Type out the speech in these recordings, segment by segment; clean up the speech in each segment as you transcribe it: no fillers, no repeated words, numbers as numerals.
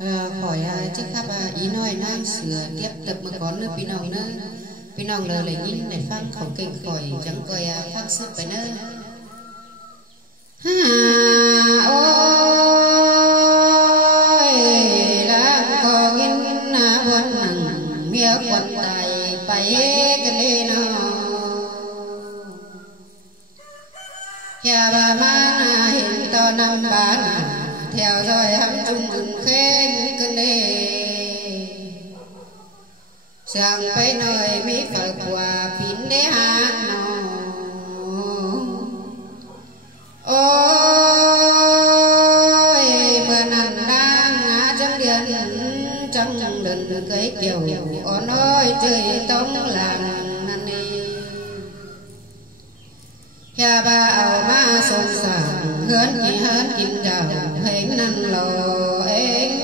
khỏi chiếc khắp ý nói năng sửa tiếp tập mà có nữa pin nòng lời lại nhìn để phát khẩu kinh khỏi chẳng coi phát sức phải nữa ôi là có nghìn quân nặng nghĩa quân tài phải cái này nó nhà bà má hiện to năm bán theo dõi hắm chung ưng khen cái này sang phải nơi mỹ phật quả pin để hát nó ôi mưa nằn đang ngã trong điện trong đừng cái kiểu ó nói trời tống làng năn đi nhà ba ảo ma xôn xao hơn kim chào hình năn lò anh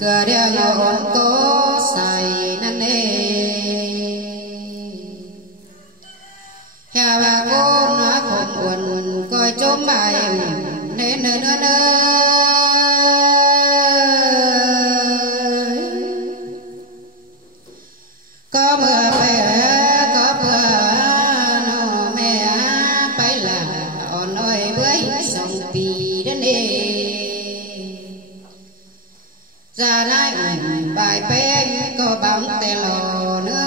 cờ đeo ngọn có xài năn nê nhà bà cô nó khổng quần coi chôm bài nên nơi có mưa về có mưa nó mẹ phải là on nói với sông pì đến đây ra lại bài bên có bóng tè lò nữa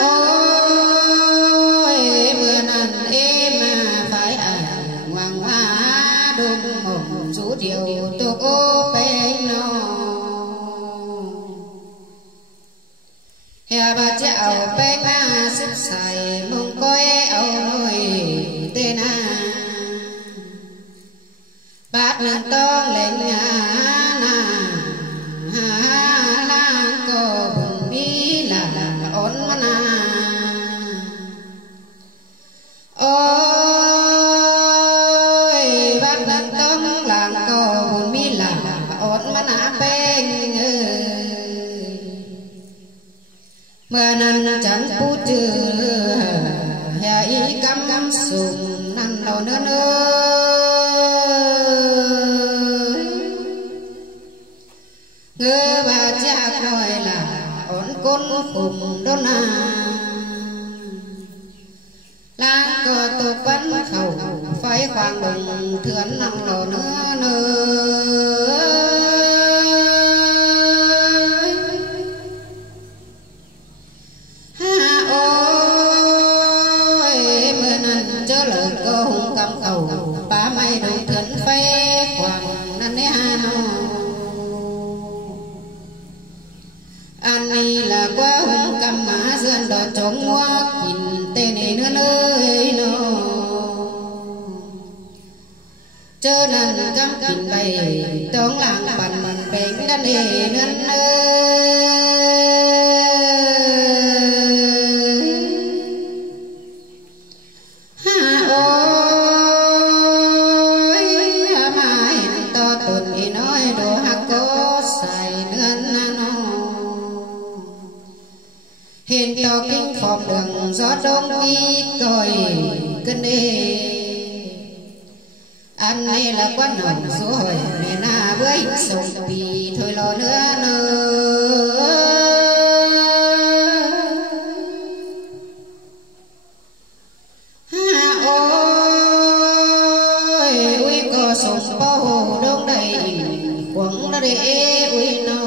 ôi mưa nằn êm mà phải ngoan hóa đúng một chú điều tôi ô bên nó hè bà chào bên ma sức xài mong coi âu nôi tên bát lần to lên lang có bụng đi là ổn mà ôi bát lần to làng có bụng đi là ổn mà bên mưa nằn chẳng phút trừ hè ý cắm sùng nằn đầu nữa ngơ bà cha nói là ổn côn khùng đôn lang cờ tục vẫn khẩu phải khoang đồng thướn nằm đầu nữa chớ lời cô hùng cầm cầu ba mây đồng thuyền phê khoảng năn nế anh đi là quá hùng cầm má dườn đỏ trống hoa kín tên này nữa nơi nó chớ năn cầm kín bày trống làng bắn bánh đan đề nữa hiện to kinh phòm đường gió đông đi còi cân đê anh này là quan hồng số hỏi mẹ na với sông pì thôi lo nữa ôi uy có sông bao hồ đông đầy quăng nó để uy nó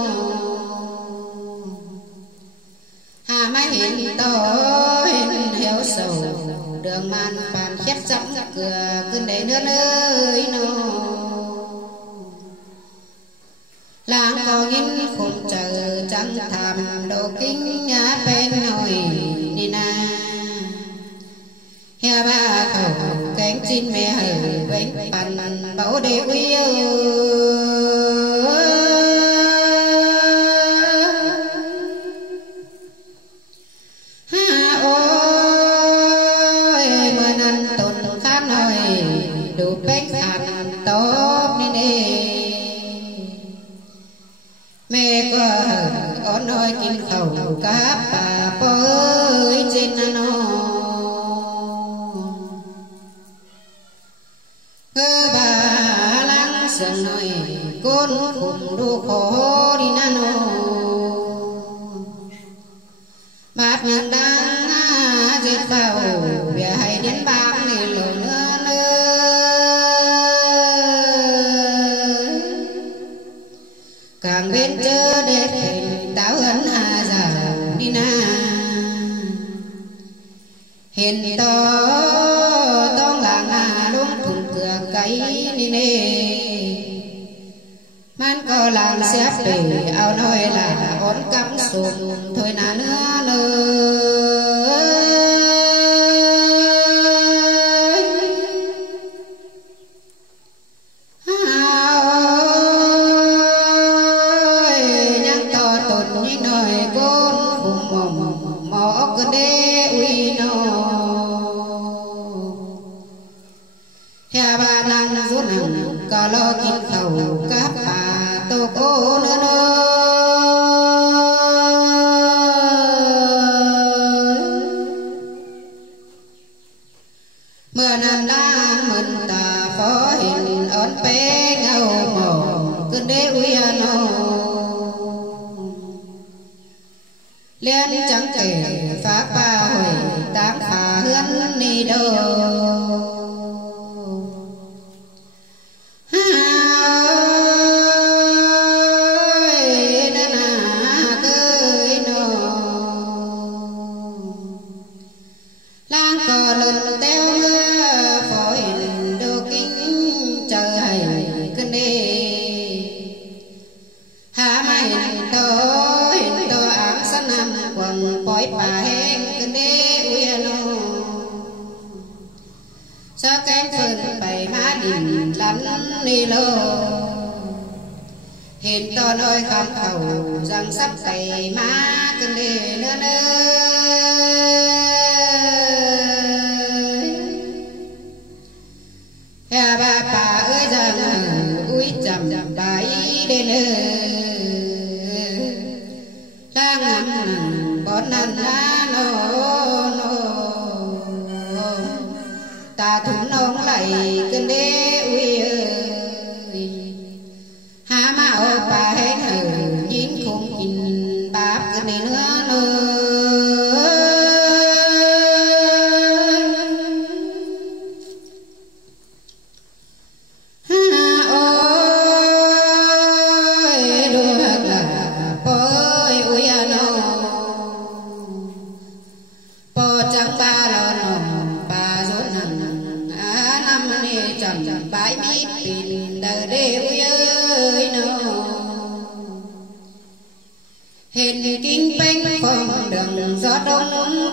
mai hiện to hiện héo sầu đường man bàn khét dẫm cửa cơn đầy nước nơi nó làng có nghìn khung chờ trăng thảm đầu kinh nhà bên nồi đi na hè ba khẩu cánh chim mẹ hở bánh bàn bảo để quý ôi mưa nằn tồn đủ bách hạt tốt nên mẹ có ổn nói kinh khẩu các bà bơi trên nó cơ bà lăng sừng nói con cùng đu khổ đi nó bát nàng đang giết vào về hay đến bạc này lộn càng bên chớ để hình táo ấn hà giả đi na hiện to tông làng hà đúng thùng cửa cây đi nè man có làng xếp để ao nói là ổn cắm sùng thôi nà nữa nữa có lo kinh khẩu các bà tô cô nữa mưa nan đang mừng tà phó hình ớn bé ngầu mồ cơn đế uy nô liên chẳng kể phá ba hồi tám phá hươn ni đô đi lô hiện to nơi khám khẩu rằng sắp cày má cưng đi nữa hè bà ơi rằng ui chầm bái đến đang ngắm bón năn nô ta thúng nông lại cưng đế ui há mà ô bà hết hờ nhìn không nhìn bạp cái này nữa ôi đùa là bôi ui nô bò chẳng ba lo nồng bà rốt nằng năm nay chẳng bãi bít pin đời đê ui ơi nô hình kinh bánh phong đường gió đông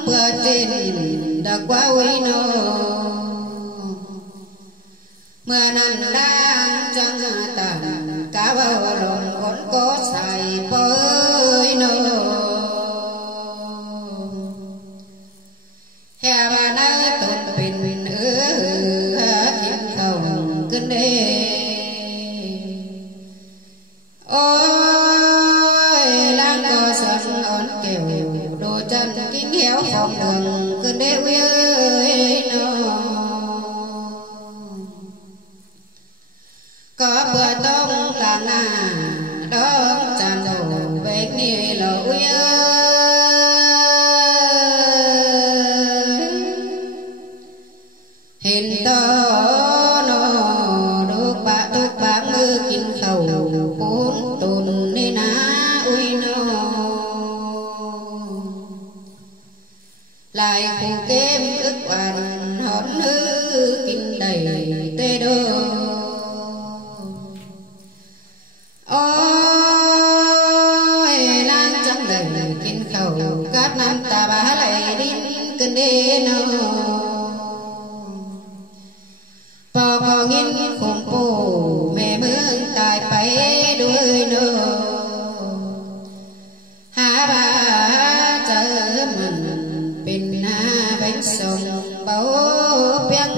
bờ trên đã qua ui nô mưa nắng đang chẳng tàn cá bao lòng còn có xài bơi nô hè bà nơi tụt bình thiên không kinh đê ôi lang co xuân ổn kiểu đồ chân kính héo phòng đường kinh đê uy ơi nó có bữa tông là nà đón tràn đổ về ni lộ uy ơi hiện to nó đúc bạc mưa kinh khẩu cuốn tồn nên á uy nó lại phụ kem ức bàn hòn hư kinh đầy tê đô ôi lan trắng đầy kinh khẩu các năm ta bá lại đi cơn đê nó bò có nghiên khủng bố mẹ mương tài phải đuôi nô há bà chờ mình bên bánh sông bầu biếng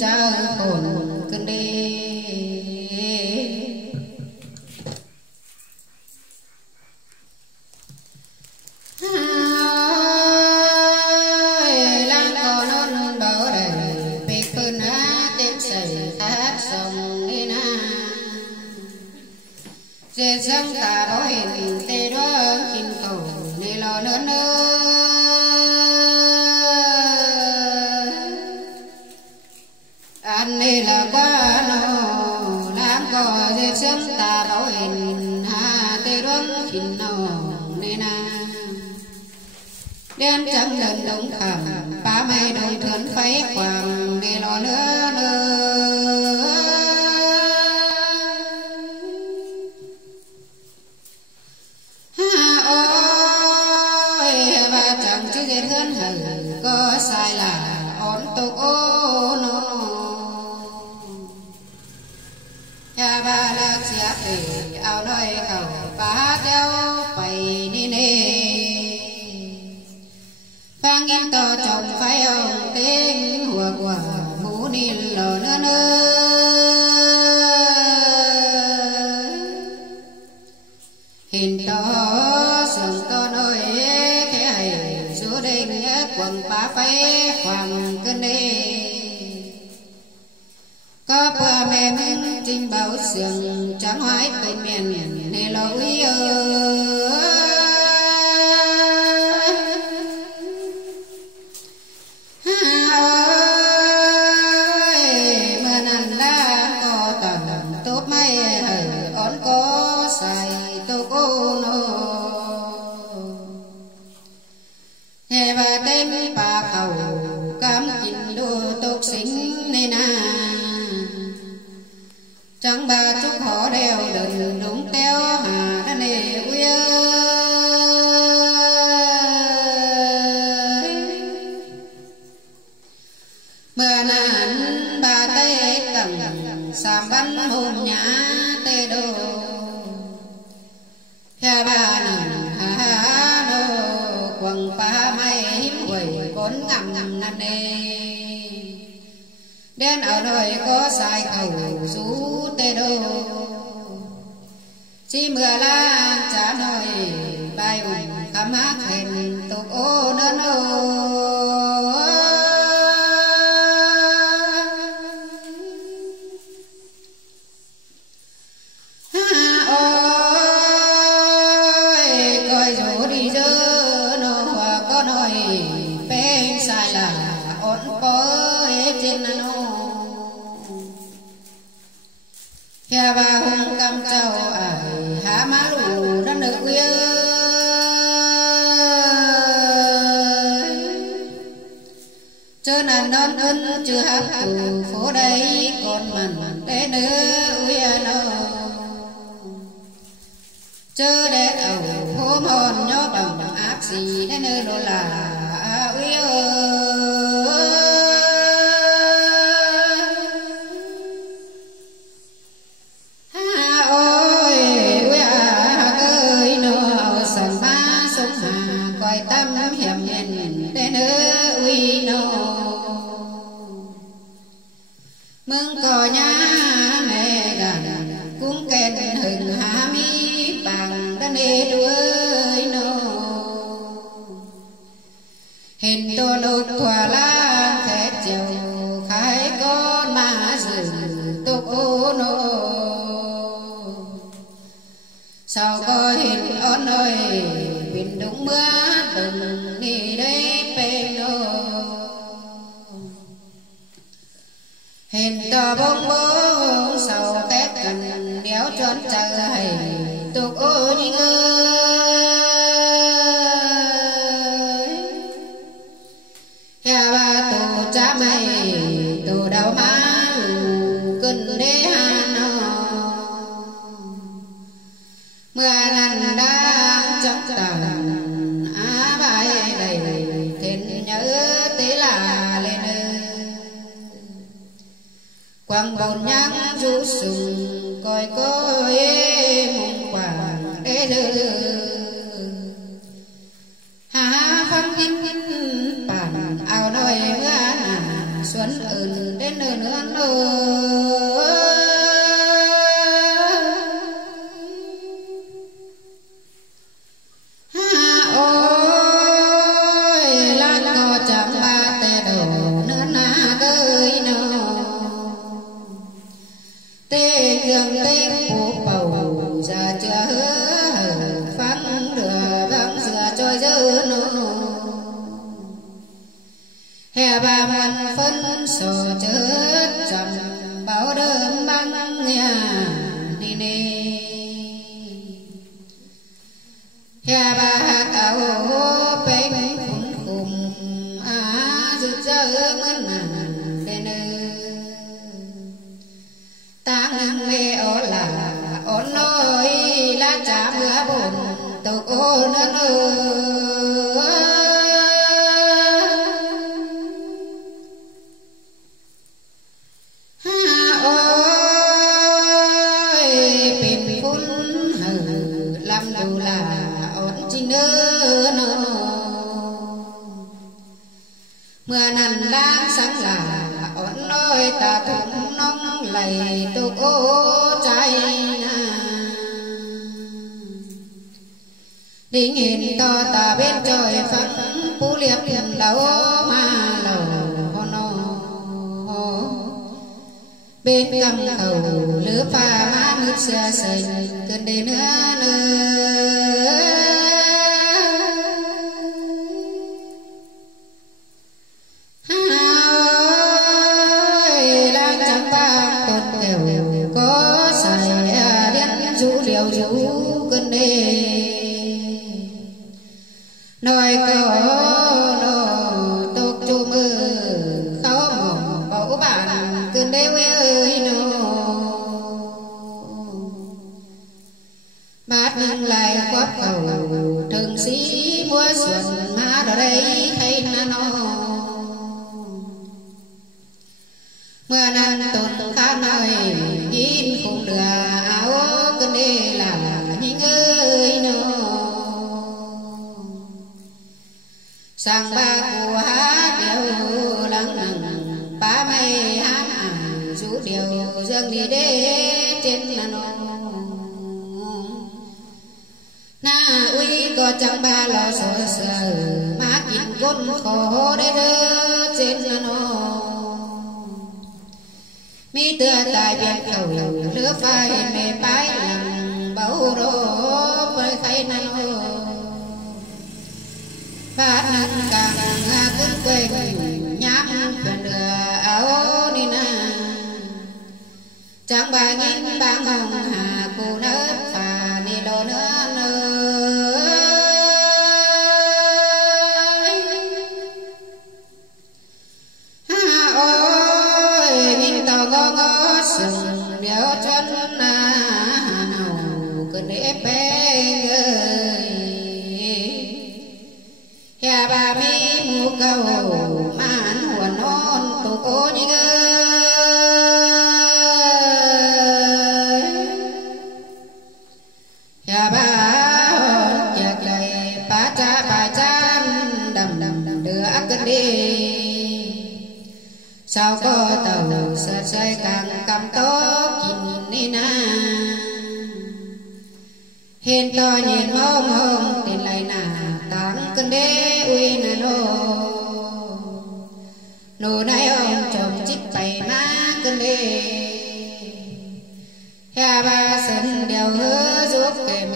chờ khôn sang ta bảo hiền tê đó kinh cầu này lo lớn anh này là quá nó làm có dễ sang ta bảo hiền hà tê đó kinh nó này na đen trắng lần đông khảm ba mây đồng thướn phái quàng này lo nữa hơn hờ có sai là ổn tục ô nó cha ba la chia về ao nói khẩu ba đeo bày đi nè phang yên to chồng phải ông tên hùa quả mũ nín lò nữa hình to sườn to nơi thế hay số đêm quần ba phái hoàng cơn đê có qua mẹ mình trình báo sườn trắng hoái bên miền nề lỗi mà nằm đã có tầm tốt mấy hở ổn có xài tô cô nô hè và tên bà khẩu cam kinh đô tốt xính nên chẳng bà chúc họ đeo đừng đúng teo hà đã nề quy mưa nàn bà tê tầng xàm bắn hồn nhã tê đô hè bà nàn hà đô quần ba mây hiếm quầy bốn ngầm nằm nề đen ở nơi có sai khẩu rú tê đô chi mưa la trả nơi bài ủng khám hát hình tục ô đơn ô ôi coi rủ đi dơ nó hòa có nơi bên sai là ổn bối trên nó nhà bà hùng cầm trâu ải há má lù đã được quy chớ nàn đón ân chưa hát tù phố đây còn mặn để nữa uy nó chớ để ẩu hôm hòn nhó bằng áp gì để nữa đồ là uy tâm hiểm nhìn để nữa uy nô mừng cò nhá mẹ đàn cũng kèn hừng hà mi bằng đã nê đuôi nô hình tô lục thỏa la khét chiều khai con mà rừng tục ô nô sao có hình ôn ơi bình đúng mưa từng đi đây bên đô hình to bông bông sau tết gần đéo trốn trời tục ô đi ơi nhà bà tù cha mày tù đầu má cân đế hà nó mưa nằn đang trong tầng á bài đầy thiên nhớ tế là lên quăng bồn nhang rú sùng coi coi mùng quảng đế lư há phong in bản ao nói mưa nàn xuân ơn đến nơi nữa tê dương tê phú bầu ra chưa ba man phân sổ chớt chậm bảo đơm băng nhà đi nê hè ba cào bánh khủng khủng rực rỡ mơn đèn tang mê ó là ôn nôi lá trà mưa bồn tục ô nương mưa nằn lan sáng là ổn nơi ta thùng nông lầy tục ô trái đỉnh hình to ta bên trời phẳng phú liệp hiểm đầu mà lầu nô bên cầm cầu lứa pha má mướt xe sầy cơn đê nữa nữa nói có nó tục chu mơ khó mộng bảo bạn cơn đêm ơi nó bát nâng lại quắp cầu thường sĩ múa xuân má đó đây hay nó mưa năn tồn khá nói nhìn không được áo cơn đêm là những ơi nó sang ba của hát điều lăng nặng ba mây hát rú điều dâng đi đế trên là nô na uy có chẳng ba lo sợ sợ má kín gôn khổ đế đơ trên là nô mi tựa tại biển cầu lứa phai mê bái lặng bầu đô với khay na nô phát nâng càng cứng quên nhám quyền đưa áo đi na chẳng bà nghìn bang hồng hà cụ nớp phà đi đồ nữa nơi ôi nghìn tàu ngó sừng đeo chân nào cứ để bé nhà bà mi mua cầu mà ăn huồn non tổ cô như nhà bà chạc đầy bà cha đầm đầm đưa cất đi sao có tàu sợi sợi càng cầm tốt nhìn đi na hiện to nhìn mong mong tin lại nà tăng cơn đế uy nà nô nay ông chồng chích bày má cơn đế nhà ba sân đèo hứa giúp kèm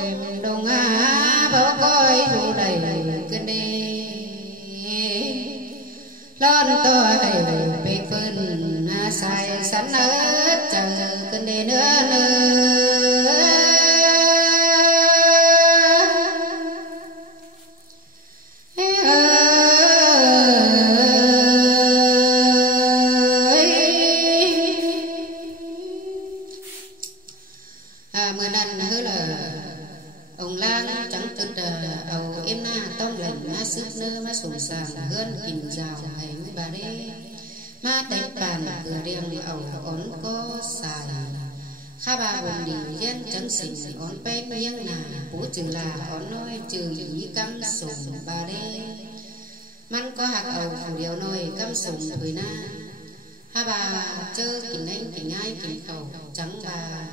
đồng á báo coi đủ đầy cơn đế lon to đầy bê phân xài sẵn ớt chờ cơn đế nữa mưa năn hứa là ông lang trắng tức ầu em na tông lệnh má sức nơ má sùng sàng gân kìm rào hành bà đê má đánh bàn cửa đêm ầu ón có xài khá bà hồn đi dân trắng xình ón bét miếng nà bố trừ là ón nói trừ ý căm sùng bà đê măn có hạt ầu phủ điều nói căm sùng thời na ha bà chơ kình anh kình ai kình khẩu trắng bà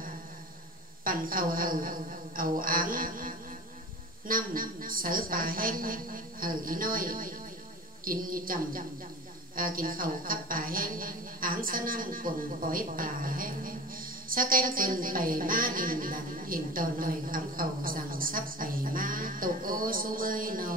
bàn khẩu hầu ầu áng năm sở bà hen hầu ý nói kín chầm kín khẩu cấp bà hen áng sa năng quần bói bà hen sa canh phường bày ma đình lặng hình tờ nồi khám khẩu rằng sắp bày ma tổ ô su bơi nó